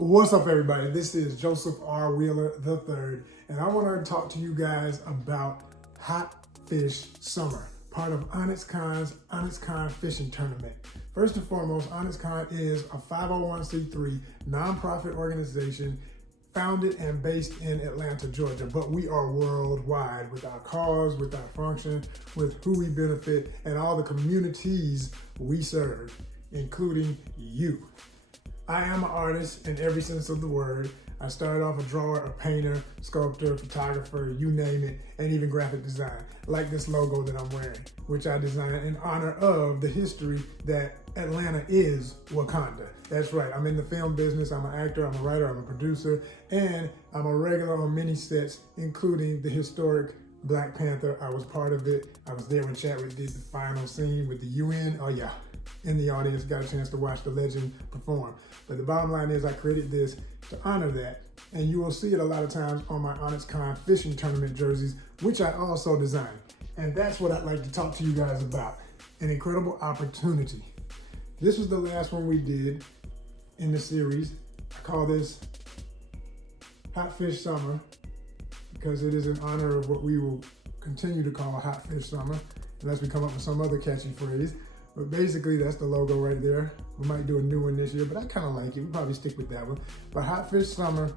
What's up, everybody? This is Joseph R. Wheeler III, and I want to talk to you guys about Hot Fish Summer, part of Onyx Con's Onyx Con Fishing Tournament. First and foremost, Onyx Con is a 501c3 nonprofit organization founded and based in Atlanta, Georgia, but we are worldwide with our cause, with our function, with who we benefit, and all the communities we serve, including you. I am an artist in every sense of the word. I started off a drawer, a painter, sculptor, photographer, you name it, and even graphic design, like this logo that I'm wearing, which I designed in honor of the history that Atlanta is Wakanda. That's right, I'm in the film business, I'm an actor, I'm a writer, I'm a producer, and I'm a regular on many sets, including the historic Black Panther. I was part of it. I was there when Chadwick did the final scene with the UN. Oh yeah, in the audience, got a chance to watch the legend perform. But the bottom line is I created this to honor that. And you will see it a lot of times on my Onyx Con Fishing Tournament jerseys, which I also designed. And that's what I'd like to talk to you guys about. An incredible opportunity. This was the last one we did in the series. I call this Hot Fish Summer because it is in honor of what we will continue to call Hot Fish Summer, unless we come up with some other catchy phrase. But basically, that's the logo right there. We might do a new one this year, but I kind of like it. We'll probably stick with that one. But Hot Fish Summer,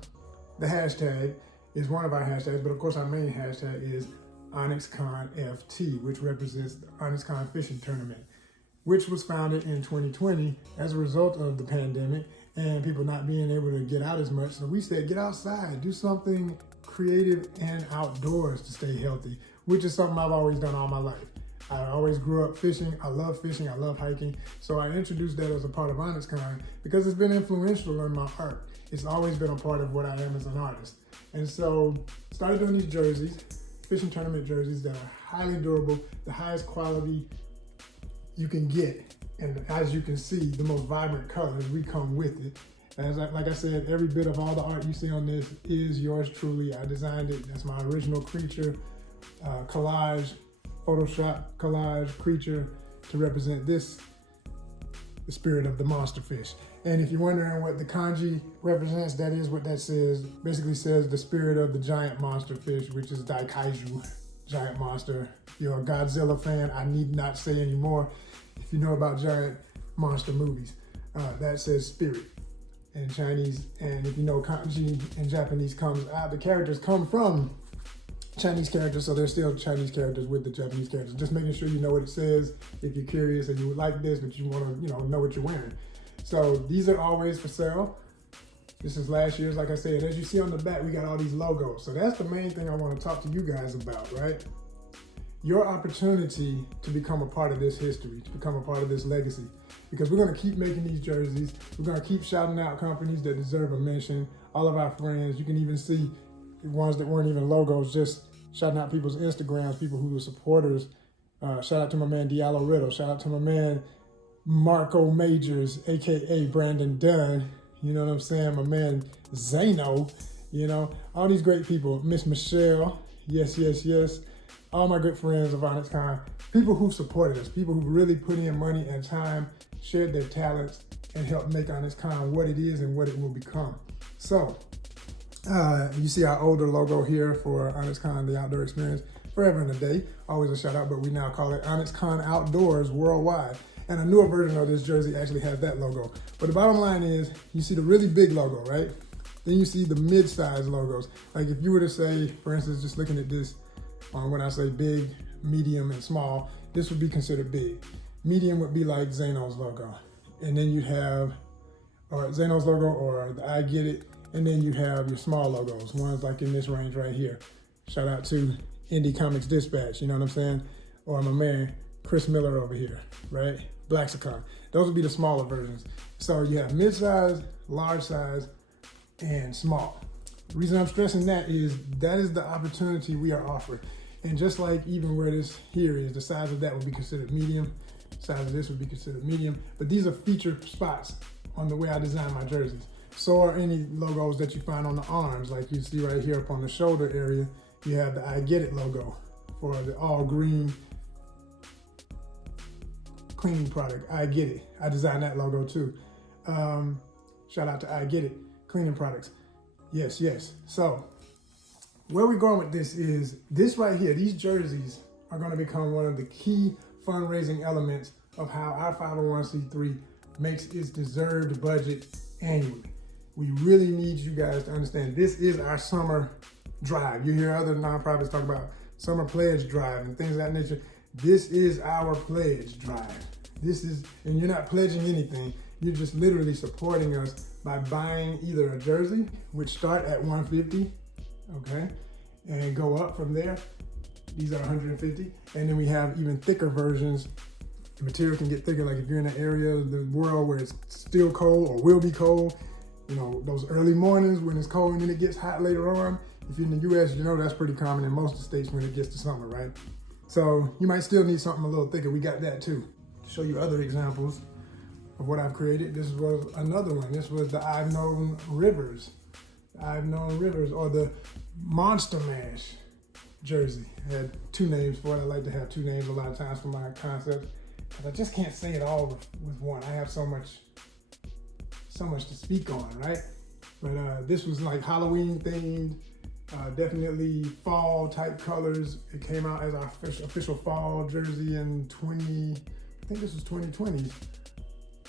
the hashtag, is one of our hashtags. But of course, our main hashtag is OnyxConFT, which represents the Onyx Con Fishing Tournament, which was founded in 2020 as a result of the pandemic and people not being able to get out as much. So we said, get outside, do something creative and outdoors to stay healthy, which is something I've always done all my life. I always grew up fishing. I love hiking. So I introduced that as a part of Onyx Con because it's been influential in my art. It's always been a part of what I am as an artist. And so started doing these jerseys, fishing tournament jerseys that are highly durable, the highest quality you can get. And as you can see, the most vibrant colors, we come with it. As like I said, every bit of all the art you see on this is yours truly. I designed it. That's my original creature, collage, Photoshop collage creature to represent this, the spirit of the monster fish. And if you're wondering what the kanji represents, that is what that says. Basically says the spirit of the giant monster fish, which is Daikaiju, giant monster. If you're a Godzilla fan, I need not say anymore. If you know about giant monster movies, that says spirit in Chinese. And if you know kanji in Japanese comes out, the characters come from Chinese characters, so they're still Chinese characters with the Japanese characters. Just making sure you know what it says if you're curious and you would like this, but you want to, know what you're wearing. So these are always for sale. This is last year's, like I said. As you see on the back, we got all these logos. So that's the main thing I want to talk to you guys about, right? Your opportunity to become a part of this history, to become a part of this legacy. Because we're going to keep making these jerseys. We're going to keep shouting out companies that deserve a mention. All of our friends, you can even see ones that weren't even logos, just shouting out people's Instagrams, people who were supporters. Shout out to my man Diallo Riddle. Shout out to my man Marco Majors, AKA Brandon Dunn. You know what I'm saying? My man Zano, all these great people. Miss Michelle, yes. All my good friends of Onyx Con, people who supported us, people who really put in money and time, shared their talents, and helped make Onyx Con what it is and what it will become. So, you see our older logo here for Onyx Con, the outdoor experience, forever and a day. Always a shout out, but we now call it Onyx Con Outdoors worldwide. And a newer version of this jersey actually has that logo. But the bottom line is, you see the really big logo, right? Then you see the mid-size logos. Like if you were to say, for instance, just looking at this, when I say big, medium, and small, this would be considered big. Medium would be like Zano's logo. And then you'd have, or Zano's logo, or the I Get It. And then you have your small logos, ones like in this range right here. Shout out to Indie Comics Dispatch, you know what I'm saying? Or my man, Chris Miller over here, right? Blaxicon. Those would be the smaller versions. So you have mid-size, large size, and small. The reason I'm stressing that is the opportunity we are offered. And just like even where this here is, the size of that would be considered medium, size of this would be considered medium, but these are featured spots on the way I design my jerseys. So are any logos that you find on the arms, like you see right here up on the shoulder area, you have the I Get It logo for the all green cleaning product, I Get It. I designed that logo too. Shout out to I Get It. cleaning products. Yes, yes. So where we're going with this is this right here. These jerseys are going to become one of the key fundraising elements of how our 501c3 makes its deserved budget annually. We really need you guys to understand this is our summer drive. You hear other nonprofits talk about summer pledge drive and things of that nature. This is our pledge drive. This is, and you're not pledging anything. You're just literally supporting us by buying either a jersey, which start at $150, okay, and go up from there. These are $150, and then we have even thicker versions. The material can get thicker, like if you're in an area of the world where it's still cold or will be cold, you know, those early mornings when it's cold and then it gets hot later on. If you're in the US, you know that's pretty common in most of the states when it gets to summer, right? So you might still need something a little thicker. We got that too. To show you other examples of what I've created, this was another one. This was the Ive Known Rivers. The Ive Known Rivers, or the Monster Mash jersey. I had two names for it. I like to have two names a lot of times for my concepts, but I just can't say it all with one. I have so much to speak on, right? But this was like Halloween themed, definitely fall type colors. It came out as our official fall jersey in I think this was 2020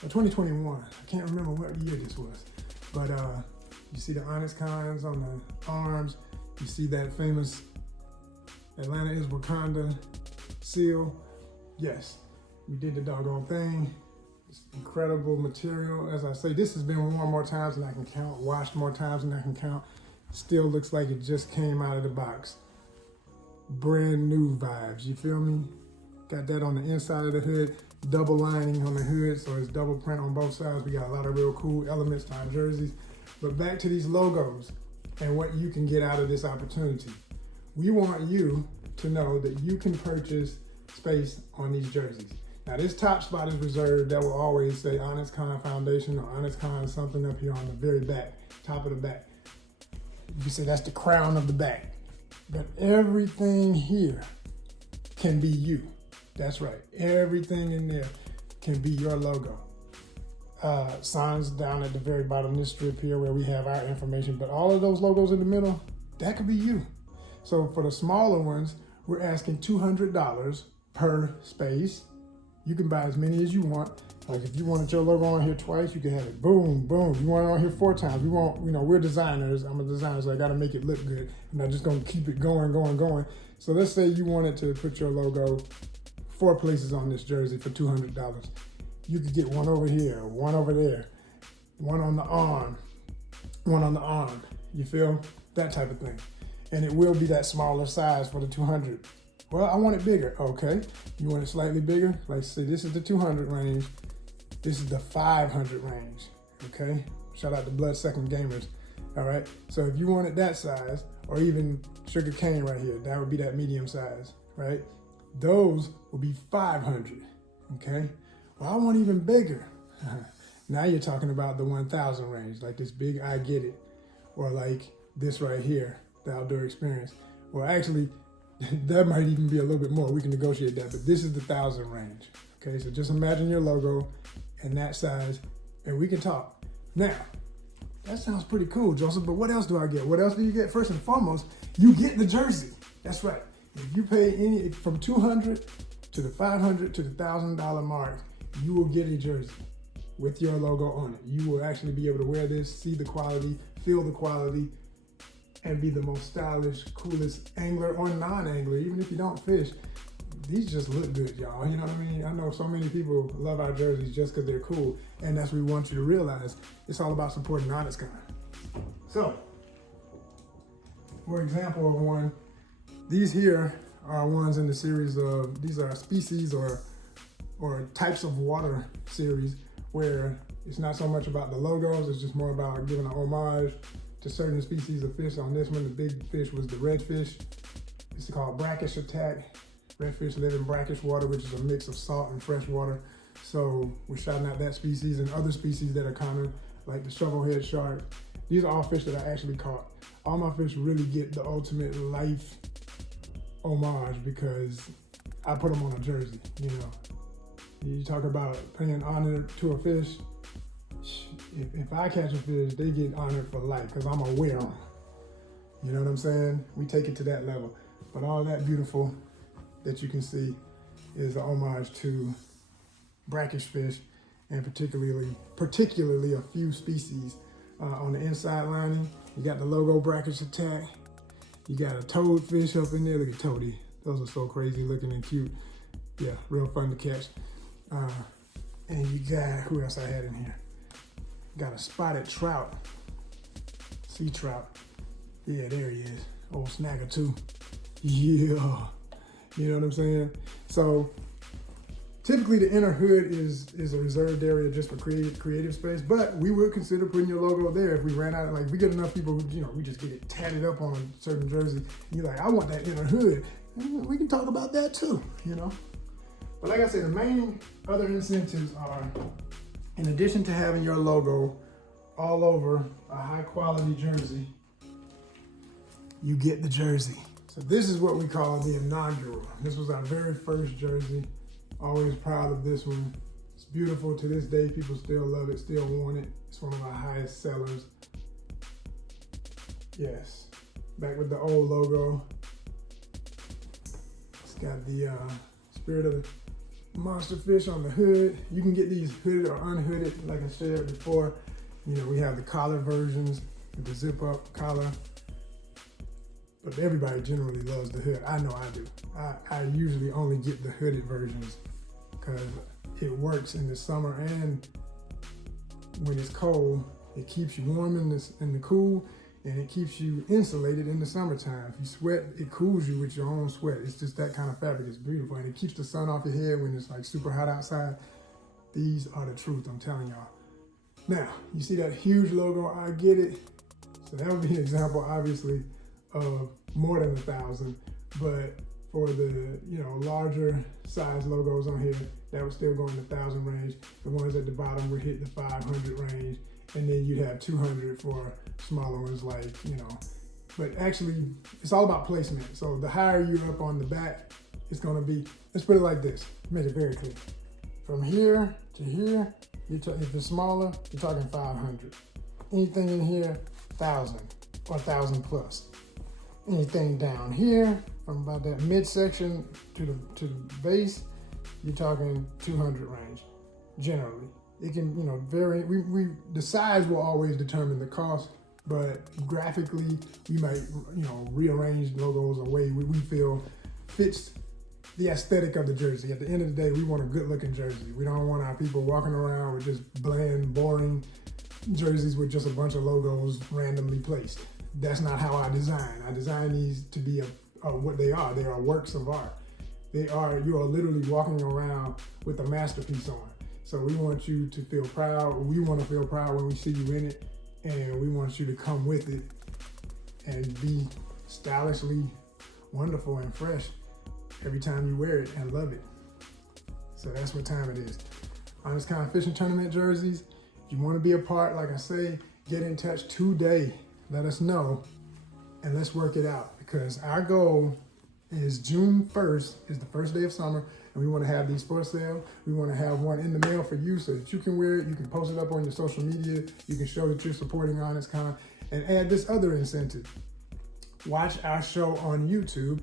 or 2021. I can't remember what year this was. But you see the Onyx Cons on the arms. You see that famous Atlanta is Wakanda seal. Yes, we did the doggone thing. It's incredible material. As I say, this has been worn more times than I can count, washed more times than I can count. Still looks like it just came out of the box. Brand new vibes, you feel me? Got that on the inside of the hood, double lining on the hood, so it's double print on both sides. We got a lot of real cool elements to our jerseys. But back to these logos and what you can get out of this opportunity. We want you to know that you can purchase space on these jerseys. Now this top spot is reserved. That will always say Onyx Con Foundation or Onyx Con something up here on the very back, top of the back. You can say that's the crown of the back. But everything here can be you. That's right. Everything in there can be your logo. Signs down at the very bottom, this strip here where we have our information, but all of those logos in the middle, that could be you. So for the smaller ones, we're asking $200 per space. You can buy as many as you want. Like if you wanted your logo on here twice, you can have it boom, boom. You want it on here 4 times. We want, you know, we're designers. I'm a designer, so I gotta make it look good. I'm not just gonna keep it going, going, going. So let's say you wanted to put your logo 4 places on this jersey for $200. You could get one over here, one over there, one on the arm, one on the arm. You feel? That type of thing. And it will be that smaller size for the 200. Well, I want it bigger. Okay. You want it slightly bigger? Like say this is the 200 range. This is the 500 range. Okay. Shout out to Bloodsucking Gamers. All right. So if you want it that size, or even sugar cane right here, that would be that medium size, right? Those will be 500. Okay. Well, I want even bigger. Now you're talking about the 1,000 range, like this big I Get It, or like this right here, the Outdoor Experience. Well, actually, that might even be a little bit more. We can negotiate that, but this is the 1,000 range. Okay, so just imagine your logo in that size, and we can talk. Now, that sounds pretty cool, Joseph, but what else do I get? What else do you get? First and foremost, you get the jersey. That's right. If you pay any from $200 to the $500 to the $1,000 mark, you will get a jersey with your logo on it. You will actually be able to wear this, see the quality, feel the quality, and be the most stylish, coolest angler or non-angler. Even if you don't fish, these just look good, y'all. You know what I mean? I know so many people love our jerseys just because they're cool, and that's what we want you to realize. It's all about supporting Onyx Con. So, for example of one, these here are ones in the series of, these are species or types of water series where it's not so much about the logos, it's just more about giving an homage to certain species of fish. On this one, the big fish was the redfish. It's called brackish attack. Redfish live in brackish water, which is a mix of salt and fresh water. So we're shouting out that species and other species that are common, like the shovelhead shark. These are all fish that I actually caught. All my fish really get the ultimate life homage because I put them on a jersey, you know. You talk about paying honor to a fish, if I catch a fish, they get honored for life because I'm gonna wear them. You know what I'm saying? We take it to that level. But all that beautiful that you can see is an homage to brackish fish, and particularly a few species. On the inside lining, you got the logo brackish attack. You got a toadfish up in there. Look at Toady. Those are so crazy looking and cute. Yeah, real fun to catch. And you got, who else I had in here? Got a spotted trout, sea trout. Yeah, there he is. Old snagger too. Yeah, you know what I'm saying? So typically the inner hood is a reserved area just for creative space, but we would consider putting your logo there if we ran out. Like, we get enough people who, you know, we just get it tatted up on a certain jersey. And you're like, I want that inner hood. And we can talk about that too, you know? But like I said, the main other incentives are, in addition to having your logo all over a high quality jersey, you get the jersey. So this is what we call the inaugural. This was our very first jersey. Always proud of this one. It's beautiful to this day. People still love it, still want it. It's one of our highest sellers. Yes, back with the old logo. It's got the spirit of the monster fish on the hood. You can get these hooded or unhooded, like I shared before. You know, we have the collar versions with the zip up collar, but everybody generally loves the hood. I know I do. I usually only get the hooded versions because it works in the summer, and when it's cold, it keeps you warm in the cool, and it keeps you insulated in the summertime. If you sweat, it cools you with your own sweat. It's just that kind of fabric. It's beautiful, and it keeps the sun off your head when it's like super hot outside. These are the truth, I'm telling y'all. Now, you see that huge logo, I get it. So that would be an example, obviously, of more than 1,000, but for the, you know, larger size logos on here, that would still go in the 1,000 range. The ones at the bottom would hit the 500 range, and then you'd have 200 for smaller ones, like, you know. But actually, it's all about placement. So the higher you're up on the back, it's gonna be, let's put it like this, make it very clear. From here to here, if it's smaller, you're talking 500. Anything in here, 1,000 or 1,000 plus. Anything down here, from about that midsection to the base, you're talking 200 range, generally. It can, you know, vary. The size will always determine the cost, but graphically, we might, you know, rearrange logos a way we feel fits the aesthetic of the jersey. At the end of the day, we want a good looking jersey. We don't want our people walking around with just bland, boring jerseys with just a bunch of logos randomly placed. That's not how I design. I design these to be what they are. They are works of art. You are literally walking around with a masterpiece on. So we want you to feel proud. We want to feel proud when we see you in it, and we want you to come with it and be stylishly wonderful and fresh every time you wear it and love it. So that's what time it is. Honest Con Fishing Tournament jerseys. If you want to be a part, like I say, get in touch today. Let us know, and let's work it out, because our goal is June 1st is the first day of summer, and we want to have these for sale. We want to have one in the mail for you so that you can wear it. You can post it up on your social media. You can show that you're supporting Honest Con, and add this other incentive. Watch our show on YouTube,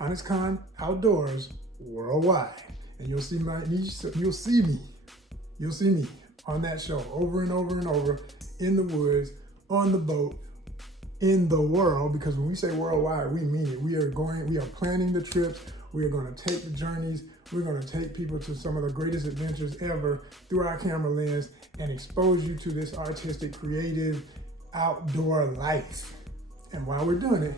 Honest Con Outdoors Worldwide, and you'll see me on that show over and over and over, in the woods, on the boat, in the world, because when we say worldwide, we mean it. We are planning the trips. We are going to take the journeys. We're going to take people to some of the greatest adventures ever through our camera lens and expose you to this artistic, creative, outdoor life. And while we're doing it,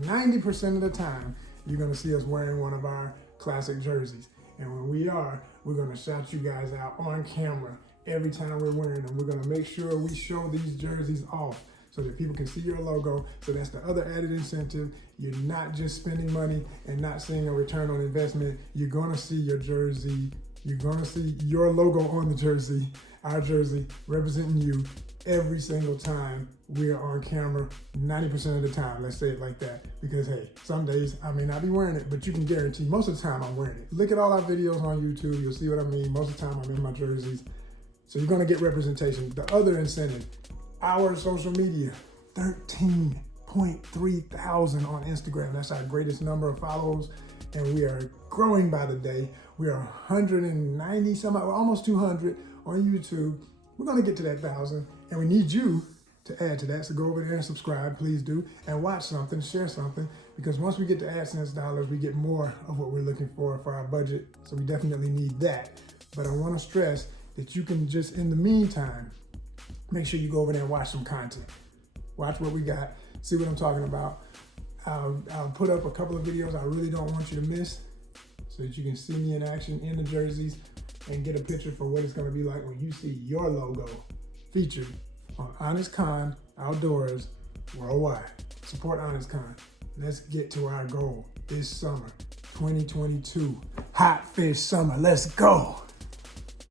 90% of the time, you're going to see us wearing one of our classic jerseys. And when we're going to shout you guys out on camera every time we're wearing them. We're going to make sure we show these jerseys off so that people can see your logo. So that's the other added incentive. You're not just spending money and not seeing a return on investment. You're going to see your jersey. You're going to see your logo on the jersey, our jersey, representing you every single time we are on camera, 90% of the time. Let's say it like that. Because hey, some days I may not be wearing it, but you can guarantee most of the time I'm wearing it. Look at all our videos on YouTube. You'll see what I mean. Most of the time I'm in my jerseys. So you're gonna get representation. The other incentive, our social media, 13.3 thousand on Instagram. That's our greatest number of followers, and we are growing by the day. We are 190 some, almost 200 on YouTube. We're gonna get to that 1,000, and we need you to add to that. So go over there and subscribe, please do, and watch something, share something, because once we get to AdSense dollars, we get more of what we're looking for our budget. So we definitely need that. But I wanna stress that you can just, in the meantime, make sure you go over there and watch some content. Watch what we got, see what I'm talking about. I'll put up a couple of videos I really don't want you to miss so that you can see me in action in the jerseys and get a picture for what it's gonna be like when you see your logo featured on Honest Con Outdoors worldwide. Support Honest Con. Let's get to our goal this summer, 2022. Hot Fish Summer, let's go.